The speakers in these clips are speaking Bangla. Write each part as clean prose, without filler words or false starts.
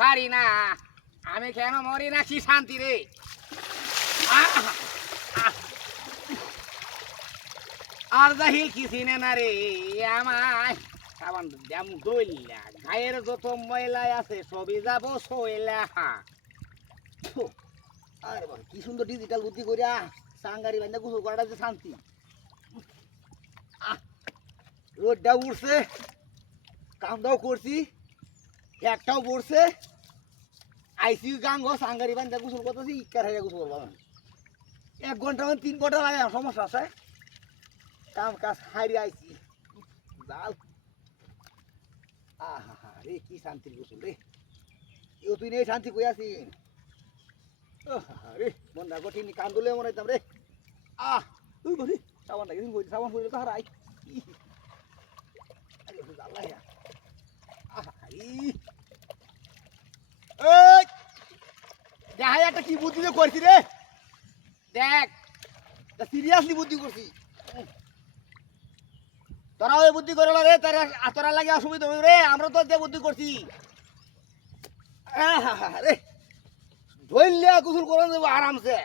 পারি না আমি কেন মরি না কি শান্তি রে আর জাহিল কি চিনে না রে আমায় সাবান দাম দইলা গায়ের যত ময়লা আছে সবই যাব সইলা আরে বাবা কি সুন্দর ডিজিটাল বুদ্ধি করিয়া সাঙ্গারি বান্ধা গোসল করাটা যে শান্তি রোদটাও উঠছে কামটাও করছি একটাও পড়ছে আইসিউ গাঙ্গ সাঙ্গারি বান্ধা গোসল করতেছি ইকার হাইয়া গোসল করবো 1 ঘন্টা 3 ঘন্টা লাগে সমস্যা আছে কাম কাজ হারি আইছি জাল আহা রে কি শান্তির গোসল রে এও তুই নেই শান্তি কই আছি রে মনটা কঠিন কান্দলে মনে হইতাম রে তুই বলি সাবানটা কিন্তু কই সাবান কইলে তো হারাই আরে তো জাল লাগে এই দেখাই একটা কি বুদ্ধি করছি রে দেখ সিরিয়াসলি বুদ্ধি করছি তোরা ওই বুদ্ধি করে রে তোরা লাগে অসুবিধা হবে রে আমরা তো যে বুদ্ধি করছি রে ধরলিয়া গোসল করে দেবো আরামসে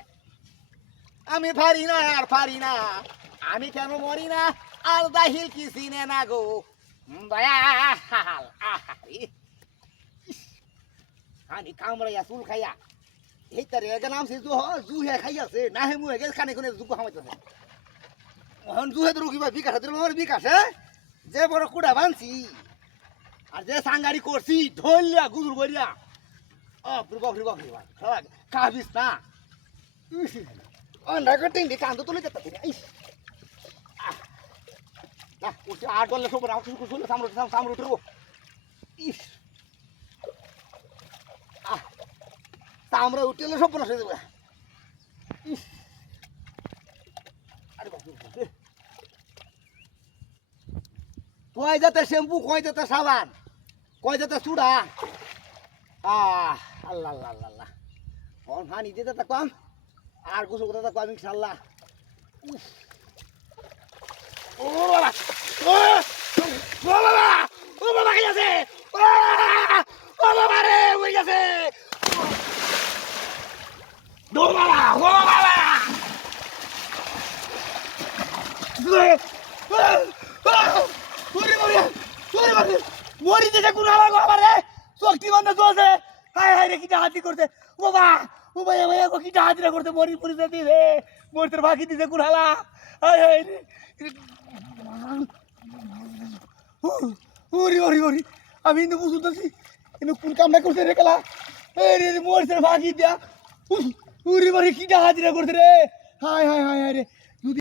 আমি পারি না আর পারি না আমি কেন মরি না আর দাহিল কি চিনে না গো দয়াল খানি কামড়াইয়া চুল খাইয়া এই তার এগে নাম সে জু হে খাইয়াছে না হে মুহে গেছে খানে কোনে জুকো হামাইতেছে ওহন জু হে তো রুকিবা বিকাশ দিল আমার বিকাশে যে বড় কুড়া বানছি আর যে সাঙ্গারি করছি ধরলিয়া গুজুর করিয়া কাবিস না অন্ডা টিন্ডি কান্দো তুলে যেতে না উঠে 8 বললে সব রাউট শুনে সামনে উঠবো ইস আমরা উঠলে সব না দেবো কয় যাতে শ্যাম্পু কয় যাতে সাবান কয় যাতে চুড়া আল্লাহ আল্লাহ আল্লাহ আল্লাহ হানি দিতে তা কম আর গোসল করতে কম ইনশাল্লাহ ও বাবা ও বাবা ও বাবা কে আছে ও বাবা রে হয়ে গেছে ও বাবা ও বাবা মরি দিতে কোন আমার বাবা রে শক্তি বন্ধ চলছে হায় হায় রে কিটা হাতি করতে ও বা ও ভাই ভাই কো কিটা হাতিরা করতে মরি পুরি দিতে রে মরতে বাকি দিতে কোন হালা হায় হায় রে ওরি ওরি ওরি আমি ইন্দু বুঝুতেছি ইন্দু কোন কামটা করতে রে কালা এই রে মরতে বাকি দিয়া ওরি মরি কিটা হাতিরা করতে রে হায় হায় হায় রে